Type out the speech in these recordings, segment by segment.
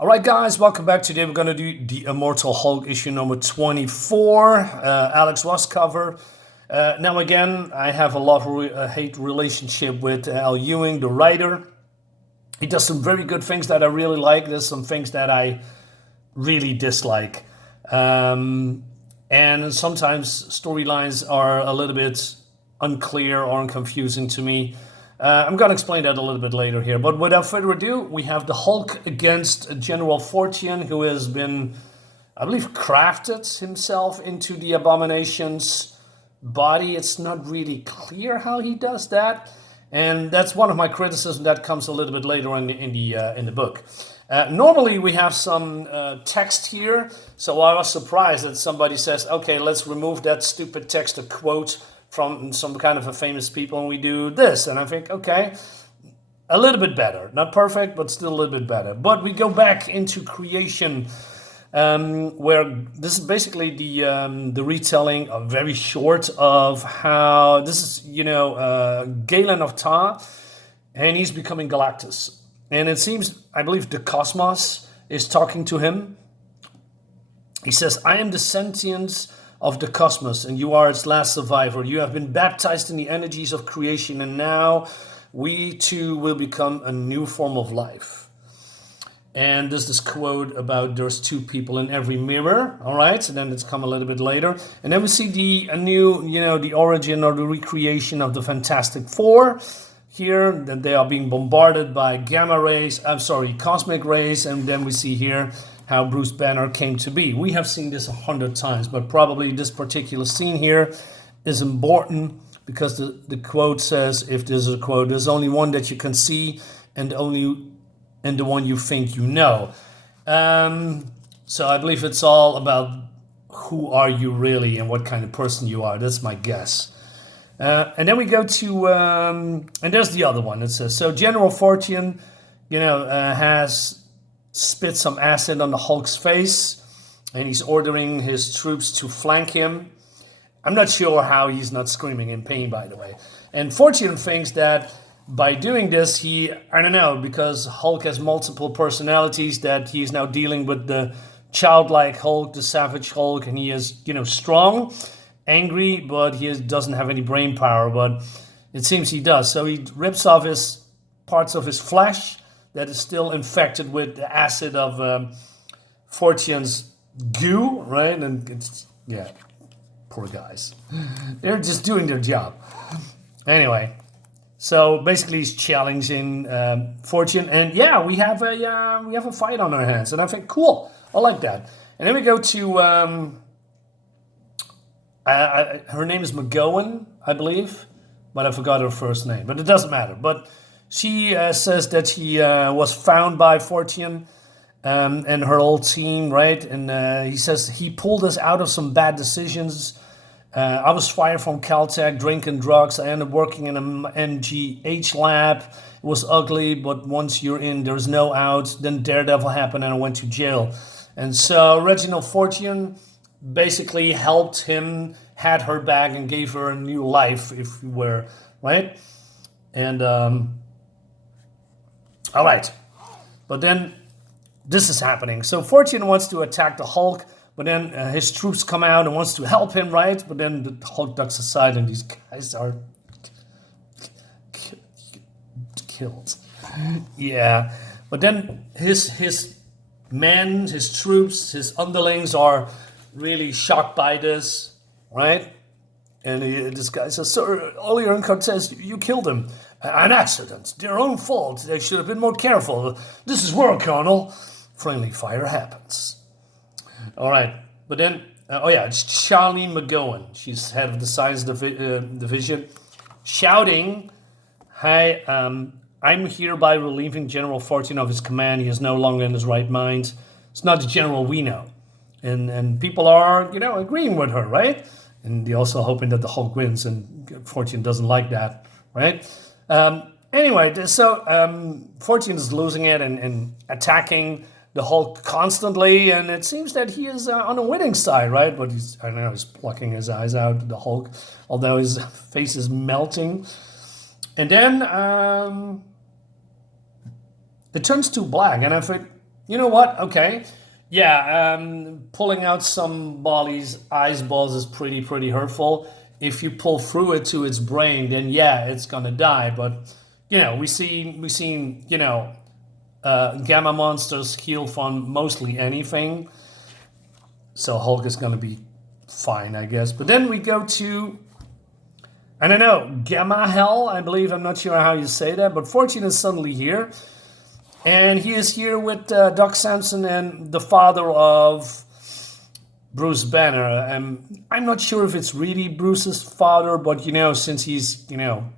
All right, guys, welcome back. Today we're going to do the Immortal Hulk issue number 24. Alex Ross cover. Now again, I have a love-hate relationship with Al Ewing, the writer. He does some very good things that I really like. There's some things that I really dislike. And sometimes storylines are a little bit unclear or confusing to me. I'm going to explain that a little bit later here. But without further ado, we have the Hulk against General Fortune, who has been, I believe, crafted himself into the Abomination's body. It's not really clear how he does that. And that's one of my criticisms that comes a little bit later in the book. Normally we have some text here, so I was surprised that somebody says, okay, let's remove that stupid text, a quote from some kind of a famous people, and we do this. And I think, okay, a little bit better. Not perfect, but still a little bit better. But we go back into creation, where this is basically the retelling, very short, of how this is, Galen of Ta, and he's becoming Galactus. And it seems, I believe, the Cosmos is talking to him. He says, I am the sentience of the cosmos, and you are its last survivor. You have been baptized in the energies of creation, and now we too will become a new form of life. And there's this quote about there's two people in every mirror. All right, and then it's come a little bit later, and then we see the origin or the recreation of the Fantastic Four. Here, that they are being bombarded by cosmic rays, and then we see here how Bruce Banner came to be. We have seen this 100 times, but probably this particular scene here is important because the quote says, if there's a quote, there's only one that you can see and the one you think you know. So I believe it's all about who are you really and what kind of person you are. That's my guess. And then we go to, and there's the other one. It says, so General Fortune, has spit some acid on the Hulk's face, and he's ordering his troops to flank him. I'm not sure how he's not screaming in pain, by the way. And Fortune thinks that by doing this, I don't know, because Hulk has multiple personalities, that he's now dealing with the childlike Hulk, the savage Hulk, and he is, strong, angry, but he doesn't have any brain power, but it seems he does. So he rips off his parts of his flesh that is still infected with the acid of Fortune's goo, right? And it's, poor guys. They're just doing their job. Anyway, so basically he's challenging Fortune, and we have a fight on our hands, and I think, cool, I like that. And then we go to her name is McGowan, I believe, but I forgot her first name, but it doesn't matter. But she says that she was found by Fortune and her whole team, right? And he says he pulled us out of some bad decisions. I was fired from Caltech, drinking drugs. I ended up working in an MGH lab. It was ugly, but once you're in, there's no out. Then Daredevil happened and I went to jail. And so Reginald Fortune basically helped him, had her back, and gave her a new life, if you were, right? And all right, but then this is happening. So Fortune wants to attack the Hulk, but then his troops come out and wants to help him, right? But then the Hulk ducks aside, and these guys are killed. Yeah, but then his men, his troops, his underlings are really shocked by this, right? And this guy says, "Sir, Oliver and Cortez, you killed him. An accident. Their own fault. They should have been more careful. This is war, Colonel." Friendly fire happens. All right. But then, it's Charlene McGowan. She's head of the science division, shouting, "Hi, I'm hereby relieving General Fortune of his command. He is no longer in his right mind. It's not the general we know." And people are, agreeing with her, right? And they're also hoping that the Hulk wins, and Fortune doesn't like that, right? Anyway, so Fortune is losing it and attacking the Hulk constantly, and it seems that he is on the winning side, right? But he's plucking his eyes out, the Hulk, although his face is melting. And then it turns to black, and I think, You know what? Okay. Yeah, pulling out somebody's eyeballs is pretty hurtful. If you pull through it to its brain, then yeah, it's gonna die. But we seen gamma monsters heal from mostly anything, so Hulk is gonna be fine, I guess. But then we go to, I don't know, Gamma Hell, I believe. I'm not sure how you say that, but Fortune is suddenly here. And he is here with Doc Samson and the father of Bruce Banner. I'm not sure if it's really Bruce's father, but since he's, an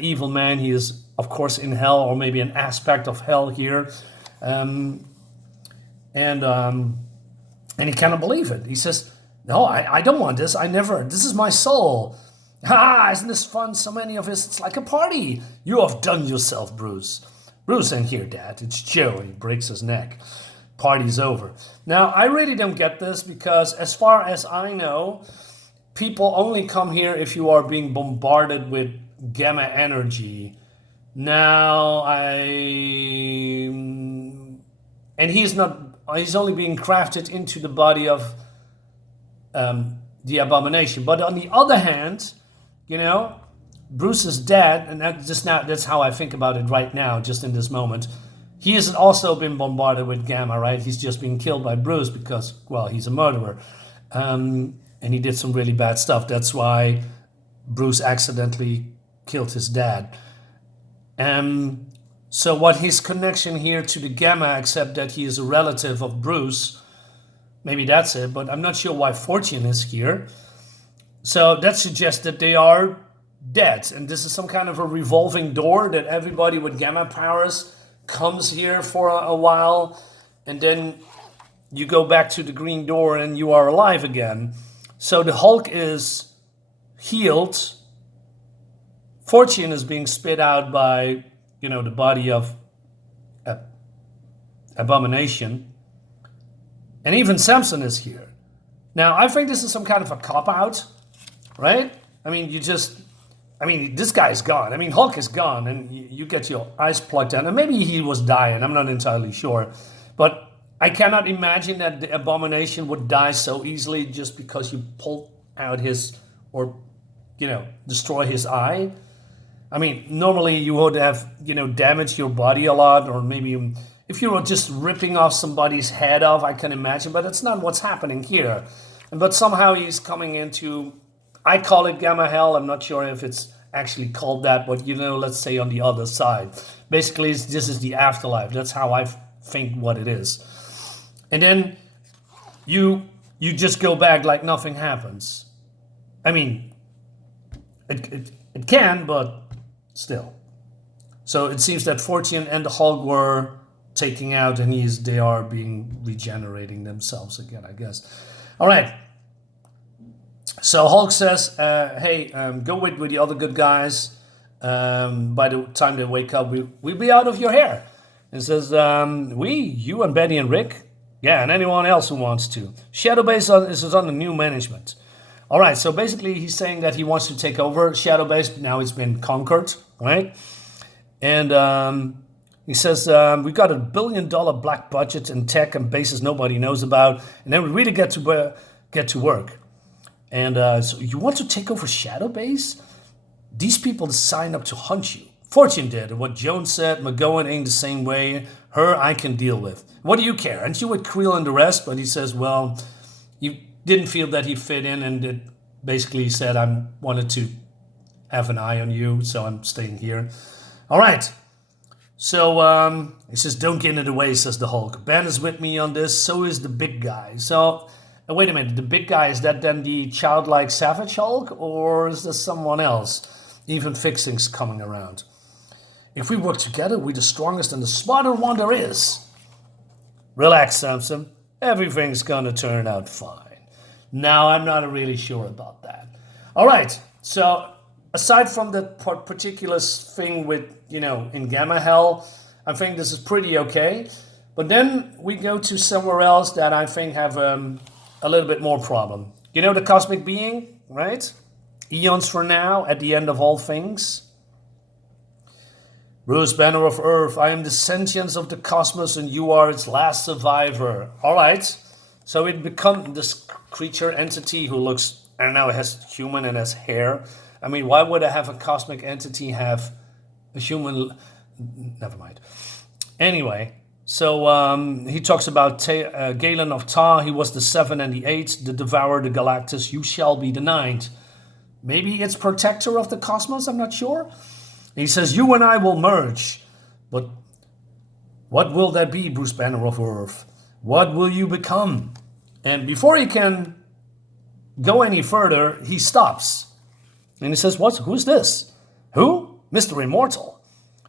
evil man, he is, of course, in hell, or maybe an aspect of hell here. Um, and um, and he cannot believe it. He says, "No, I don't want this. I never. This is my soul. Ha! Isn't this fun? So many of us. It's like a party. You have done yourself, Bruce. Bruce ain't here, Dad. It's Joe." He breaks his neck. Party's over. Now, I really don't get this because, as far as I know, people only come here if you are being bombarded with gamma energy. Now, and he's not. He's only being crafted into the body of the abomination. But on the other hand, Bruce is dead, and that's how I think about it right now, just in this moment. He has also been bombarded with gamma, right? He's just been killed by Bruce because, well, he's a murderer. And he did some really bad stuff. That's why Bruce accidentally killed his dad. So what his connection here to the gamma, except that he is a relative of Bruce, maybe that's it, but I'm not sure why Fortune is here. So that suggests that they are dead, and this is some kind of a revolving door that everybody with gamma powers comes here for a while, and then you go back to the green door and you are alive again. So the Hulk is healed. Fortune is being spit out by, the body of Abomination. And even Samson is here. Now, I think this is some kind of a cop-out, right? This guy is gone. Hulk is gone, and you get your eyes plugged out. And maybe he was dying. I'm not entirely sure. But I cannot imagine that the Abomination would die so easily just because you pulled out his, or, destroy his eye. Normally you would have, damaged your body a lot, or maybe if you were just ripping off somebody's head off, I can imagine. But that's not what's happening here. But somehow he's coming into, I call it Gamma Hell. I'm not sure if it's actually called that, but let's say on the other side. Basically, this is the afterlife. That's how I think what it is. And then you just go back like nothing happens. It can, but still. So it seems that Fortune and the Hulk were taking out, and they are regenerating themselves again, I guess. All right. So Hulk says, hey, go with the other good guys. By the time they wake up, we'll be out of your hair. And says, you and Betty and Rick? Yeah, and anyone else who wants to. Shadowbase is under new management. All right, so basically he's saying that he wants to take over Shadowbase. Now it's been conquered, right? And he says, we've got $1 billion black budget in tech and bases nobody knows about. And then we really get to work. And so you want to take over Shadowbase? These people signed up to hunt you. Fortune did. And what Jones said, McGowan ain't the same way. Her, I can deal with. What do you care? Aren't you with Creel and the rest? But he says, well, you didn't feel that he fit in, and it basically said, I wanted to have an eye on you, so I'm staying here. All right. So he says, don't get in the way, says the Hulk. Ben is with me on this, so is the big guy. So, wait a minute, the big guy, is that then the childlike savage Hulk, or is this someone else? Even Fixing's coming around. If we work together, we're the strongest and the smarter one there is. Relax, Samson. Everything's gonna turn out fine. Now, I'm not really sure about that. All right, so aside from the particular thing with, in Gamma Hell, I think this is pretty okay. But then we go to somewhere else that I think have a little bit more problem. The cosmic being, right? Eons for now, at the end of all things. Bruce Banner of Earth, I am the sentience of the cosmos and you are its last survivor. All right. So it becomes this creature entity who looks, I don't know, it has human and has hair. I mean, why would I have a cosmic entity have a human? Never mind. Anyway, so he talks about Galen of Ta. He was the 7 and the 8, the devourer, the Galactus. You shall be the 9th. Maybe it's protector of the cosmos, I'm not sure. He says, you and I will merge. But what will that be, Bruce Banner of Earth? What will you become? And before he can go any further, he stops. And he says, what? Who's this? Who? Mr. Immortal.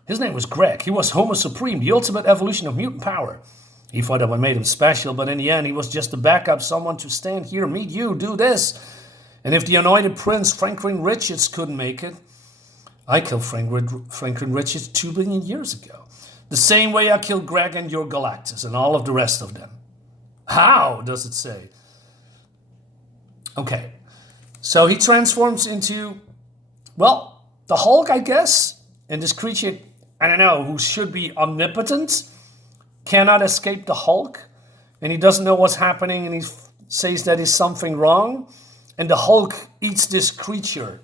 His name was Greg. He was Homo Supreme, the ultimate evolution of mutant power. He thought that what made him special, but in the end, he was just a backup, someone to stand here, meet you, do this. And if the anointed prince, Franklin Richards, couldn't make it, I killed Franklin Richards 2 billion years ago. The same way I killed Greg and your Galactus and all of the rest of them. How, does it say? Okay, so he transforms into, well, the Hulk, I guess. And this creature, I don't know, who should be omnipotent, cannot escape the Hulk. And he doesn't know what's happening and he says that is something wrong. And the Hulk eats this creature,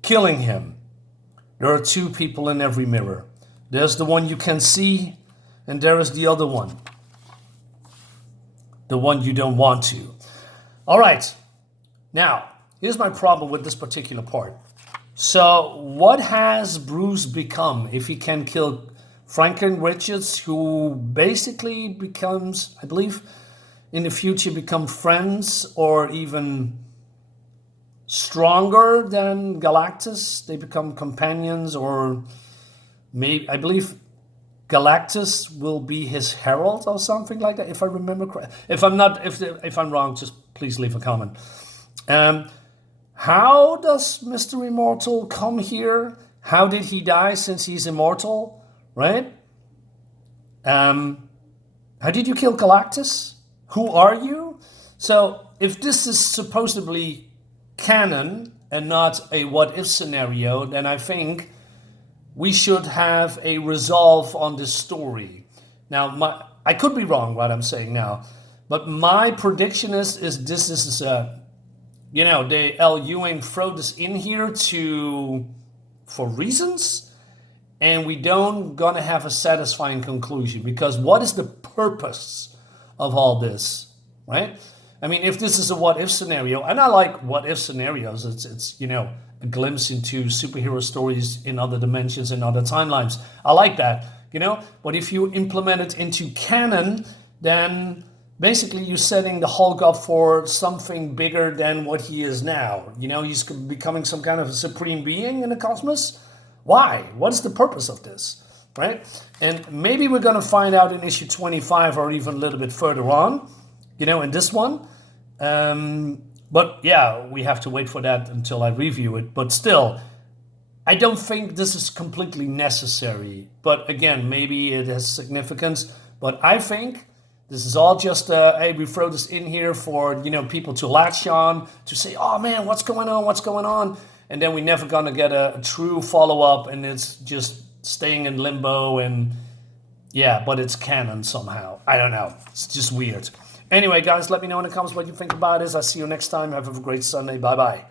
killing him. There are 2 people in every mirror. There's the one you can see, and there is the other one. The one you don't want to. All right. Now, here's my problem with this particular part. So, what has Bruce become if he can kill Franklin Richards, who basically becomes, I believe, in the future become friends or even stronger than Galactus? They become companions, or maybe, I believe Galactus will be his herald or something like that, if I remember correctly. If I'm wrong, just please leave a comment. How does Mr. Immortal come here? How did he die since he's immortal, right? How did you kill Galactus? Who are you? So if this is supposedly canon and not a what-if scenario, then I think we should have a resolve on this story. Now, I could be wrong what I'm saying now, but my prediction is this is they Ewing throw this in here for reasons, and we don't gonna have a satisfying conclusion, because what is the purpose of all this, right? I mean, if this is a what-if scenario, and I like what-if scenarios, it's a glimpse into superhero stories in other dimensions and other timelines. I like that, But if you implement it into canon, then basically you're setting the Hulk up for something bigger than what he is now. He's becoming some kind of a supreme being in the cosmos. Why? What is the purpose of this, right? And maybe we're going to find out in issue 25 or even a little bit further on, in this one. But yeah, we have to wait for that until I review it. But still, I don't think this is completely necessary. But again, maybe it has significance. But I think this is all just, hey, we throw this in here for, people to latch on, to say, oh man, what's going on? And then we're never going to get a true follow-up, and it's just staying in limbo, and yeah, but it's canon somehow. I don't know. It's just weird. Anyway, guys, let me know in the comments what you think about this. I'll see you next time. Have a great Sunday. Bye-bye.